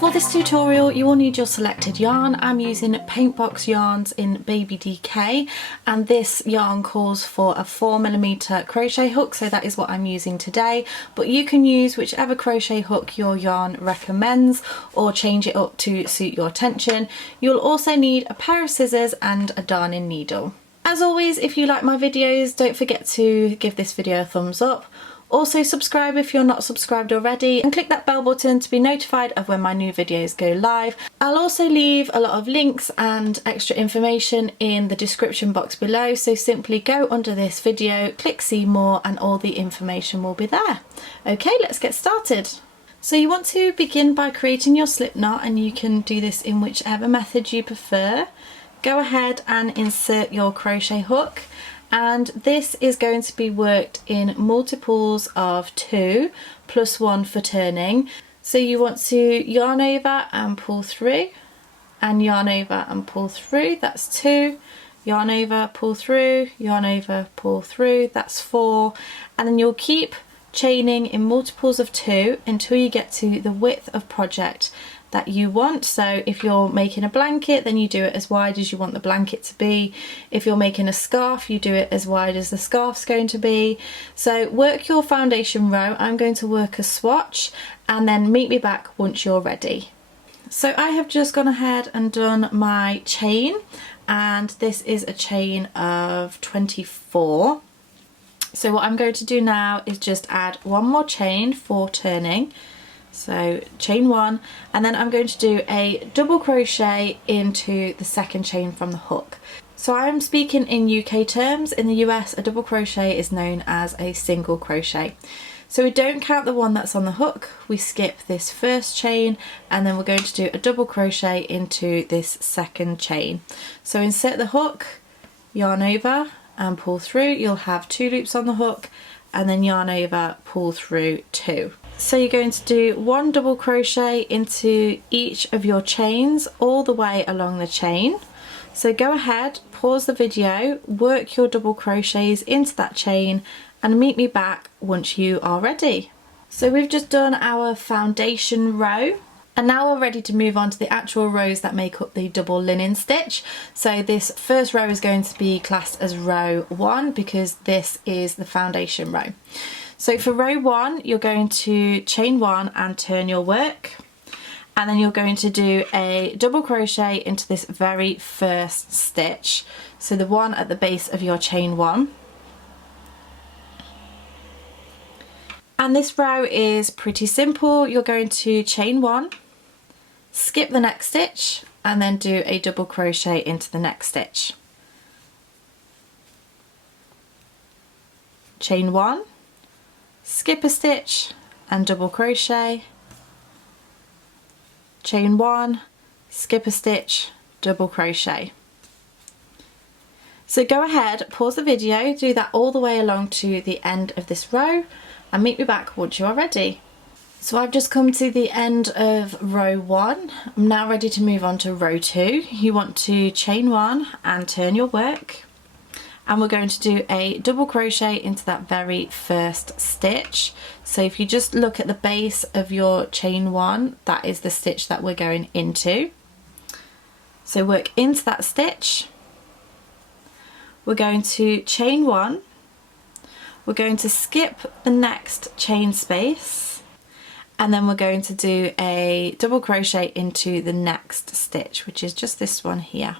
For this tutorial you will need your selected yarn. I'm using Paintbox yarns in Baby DK, and this yarn calls for a 4mm crochet hook, so that is what I'm using today, but you can use whichever crochet hook your yarn recommends or change it up to suit your tension. You'll also need a pair of scissors and a darning needle. As always, if you like my videos, don't forget to give this video a thumbs up. Also subscribe if you're not subscribed already, and click that bell button to be notified of when my new videos go live. I'll also leave a lot of links and extra information in the description box below, so simply go under this video, click see more, and all the information will be there. Okay, let's get started. So you want to begin by creating your slip knot, and you can do this in whichever method you prefer. Go ahead and insert your crochet hook, and this is going to be worked in multiples of 2 plus 1 for turning. So you want to yarn over and pull through, and yarn over and pull through, that's 2, yarn over, pull through, yarn over, pull through, that's 4, and then you'll keep chaining in multiples of 2 until you get to the width of project that you want. So if you're making a blanket, then you do it as wide as you want the blanket to be. If you're making a scarf, you do it as wide as the scarf's going to be. So work your foundation row. I'm going to work a swatch, and then meet me back once you're ready. So I have just gone ahead and done my chain, and this is a chain of 24. So what I'm going to do now is just add one more chain for turning. So chain 1, and then I'm going to do a double crochet into the second chain from the hook. So I'm speaking in UK terms. In the US, a double crochet is known as a single crochet. So we don't count the one that's on the hook, we skip this first chain, and then we're going to do a double crochet into this second chain. So insert the hook, yarn over and pull through. You'll have 2 loops on the hook, and then yarn over, pull through 2. So you're going to do 1 double crochet into each of your chains all the way along the chain. So go ahead, pause the video, work your double crochets into that chain, and meet me back once you are ready. So we've just done our foundation row, and now we're ready to move on to the actual rows that make up the double linen stitch. So this first row is going to be classed as row 1 because this is the foundation row. So for row 1, you're going to chain 1 and turn your work, and then you're going to do a double crochet into this very first stitch, so the one at the base of your chain 1. And this row is pretty simple. You're going to chain 1, skip the next stitch, and then do a double crochet into the next stitch. Chain 1, skip a stitch and double crochet, chain 1, skip a stitch, double crochet. So go ahead, pause the video, do that all the way along to the end of this row, and meet me back once you are ready. So I've just come to the end of row 1. I'm now ready to move on to row 2. You want to chain 1 and turn your work, and we're going to do a double crochet into that very first stitch. So if you just look at the base of your chain 1, that is the stitch that we're going into. So work into that stitch. We're going to chain 1. We're going to skip the next chain space, and then we're going to do a double crochet into the next stitch, which is just this one here.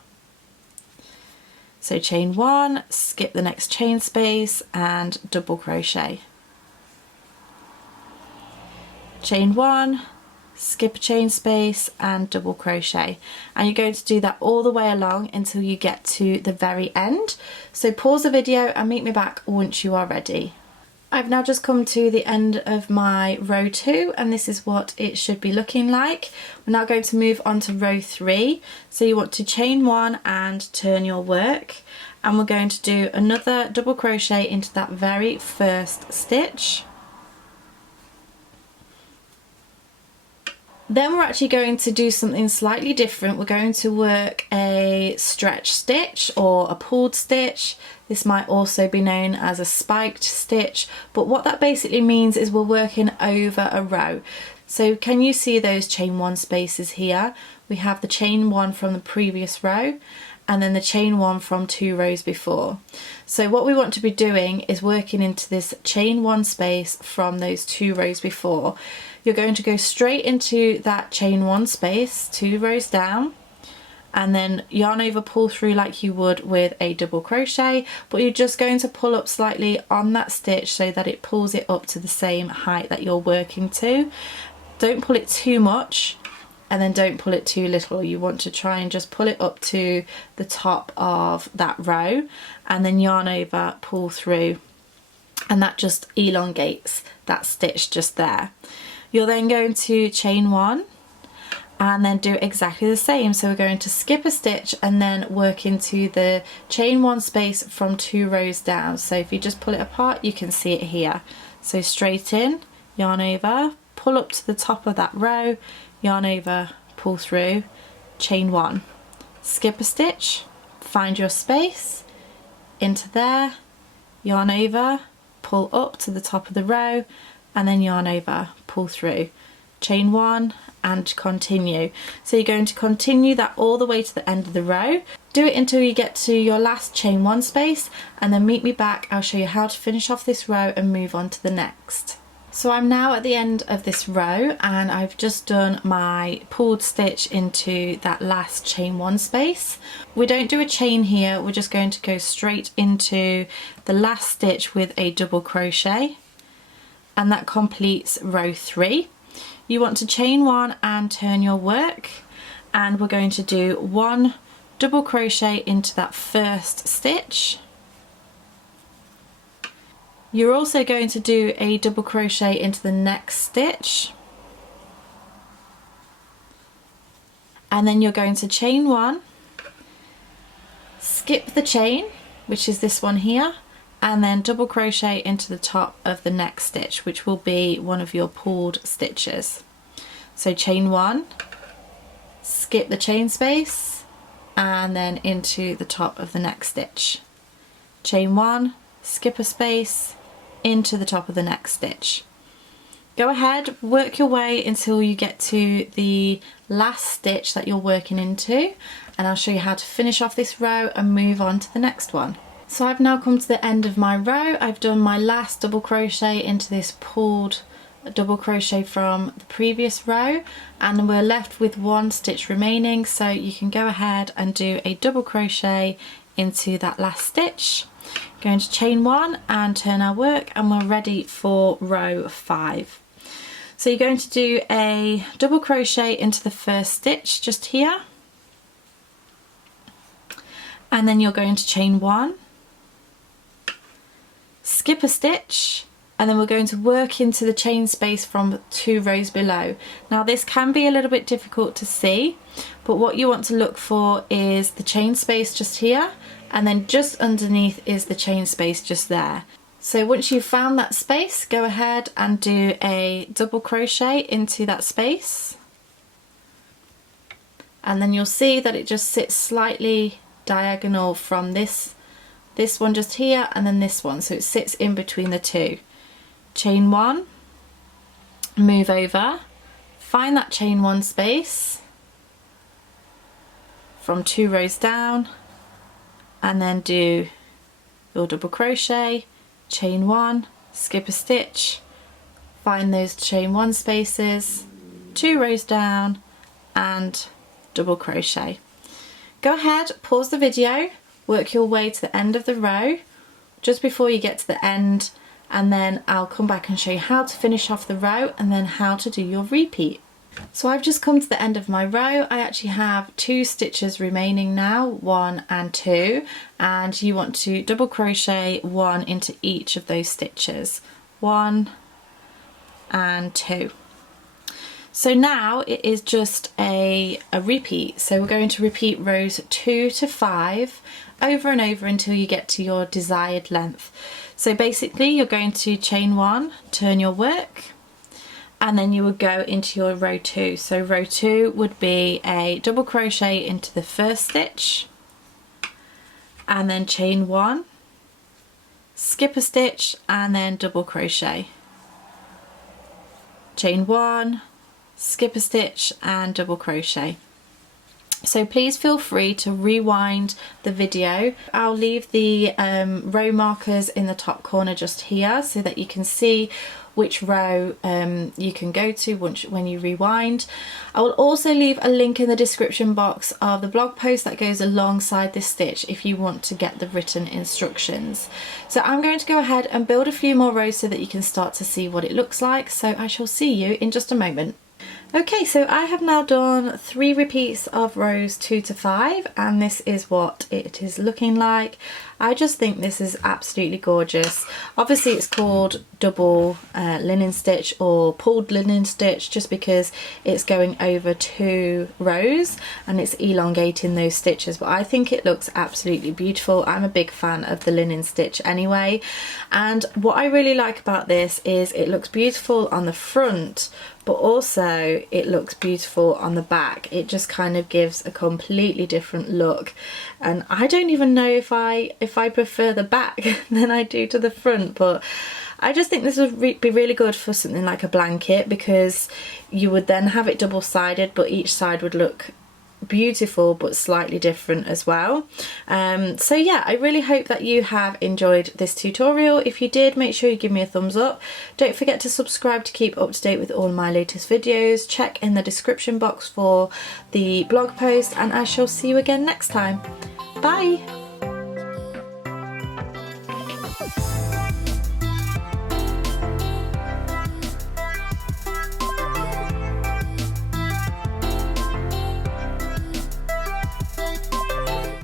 So chain 1, skip the next chain space and double crochet. Chain 1, skip a chain space and double crochet. And you're going to do that all the way along until you get to the very end. So pause the video and meet me back once you are ready. I've now just come to the end of my row 2, and this is what it should be looking like. We're now going to move on to row 3. So you want to chain 1 and turn your work, and we're going to do another double crochet into that very first stitch. Then we're actually going to do something slightly different. We're going to work a stretch stitch or a pulled stitch. This might also be known as a spiked stitch, but what that basically means is we're working over a row. So can you see those chain 1 spaces here? We have the chain 1 from the previous row and then the chain 1 from 2 rows before. So what we want to be doing is working into this chain 1 space from those 2 rows before. You're going to go straight into that chain 1 space, 2 rows down, and then yarn over, pull through like you would with a double crochet, but you're just going to pull up slightly on that stitch so that it pulls it up to the same height that you're working to. Don't pull it too much and then don't pull it too little. You want to try and just pull it up to the top of that row and then yarn over, pull through, and that just elongates that stitch just there. You're then going to chain 1 and then do exactly the same. So we're going to skip a stitch and then work into the chain 1 space from 2 rows down. So if you just pull it apart, you can see it here. So straight in, yarn over, pull up to the top of that row, yarn over, pull through, chain 1, skip a stitch, find your space, into there, yarn over, pull up to the top of the row, and then yarn over, pull through, chain 1 and continue. So you're going to continue that all the way to the end of the row. Do it until you get to your last chain 1 space and then meet me back. I'll show you how to finish off this row and move on to the next. So I'm now at the end of this row and I've just done my pulled stitch into that last chain 1 space. We don't do a chain here, we're just going to go straight into the last stitch with a double crochet, and that completes row 3. You want to chain 1 and turn your work, and we're going to do 1 double crochet into that first stitch. You're also going to do a double crochet into the next stitch, and then you're going to chain 1, skip the chain, which is this one here, and then double crochet into the top of the next stitch, which will be one of your pulled stitches. So chain 1, skip the chain space, and then into the top of the next stitch. Chain 1, skip a space, into the top of the next stitch. Go ahead, work your way until you get to the last stitch that you're working into, and I'll show you how to finish off this row and move on to the next one. So I've now come to the end of my row. I've done my last double crochet into this pulled double crochet from the previous row, and we're left with 1 stitch remaining, so you can go ahead and do a double crochet into that last stitch. Going to chain 1 and turn our work, and we're ready for row 5. So you're going to do a double crochet into the first stitch just here, and then you're going to chain 1, skip a stitch, and then we're going to work into the chain space from 2 rows below. Now this can be a little bit difficult to see, but what you want to look for is the chain space just here, and then just underneath is the chain space just there. So once you've found that space, go ahead and do a double crochet into that space, and then you'll see that it just sits slightly diagonal from this one just here and then this one, so it sits in between the 2. Chain 1, move over, find that chain 1 space from 2 rows down, and then do your double crochet, chain 1, skip a stitch, find those chain 1 spaces, 2 rows down, and double crochet. Go ahead, pause the video, work your way to the end of the row just before you get to the end, and then I'll come back and show you how to finish off the row and then how to do your repeat. So I've just come to the end of my row. I actually have 2 stitches remaining now, 1 and 2, and you want to double crochet 1 into each of those stitches, 1 and 2. So now it is just a repeat, so we're going to repeat rows 2 to 5 over and over until you get to your desired length. So basically you're going to chain 1, turn your work, and then you would go into your row 2. So row 2 would be a double crochet into the first stitch, and then chain 1, skip a stitch, and then double crochet, chain 1, skip a stitch and double crochet. So please feel free to rewind the video. I'll leave the row markers in the top corner just here so that you can see which row you can go to when you rewind. I will also leave a link in the description box of the blog post that goes alongside this stitch if you want to get the written instructions. So I'm going to go ahead and build a few more rows so that you can start to see what it looks like. So I shall see you in just a moment. Okay, so I have now done 3 repeats of rows 2 to 5, and this is what it is looking like. I just think this is absolutely gorgeous. Obviously it's called double linen stitch or pulled linen stitch just because it's going over 2 rows and it's elongating those stitches, but I think it looks absolutely beautiful. I'm a big fan of the linen stitch anyway, and what I really like about this is it looks beautiful on the front, but also it looks beautiful on the back. It just kind of gives a completely different look, and I don't even know if I prefer the back than I do to the front, but I just think this would be really good for something like a blanket, because you would then have it double-sided but each side would look beautiful but slightly different as well. So yeah, I really hope that you have enjoyed this tutorial. If you did, make sure you give me a thumbs up. Don't forget to subscribe to keep up to date with all my latest videos. Check in the description box for the blog post, and I shall see you again next time. Bye!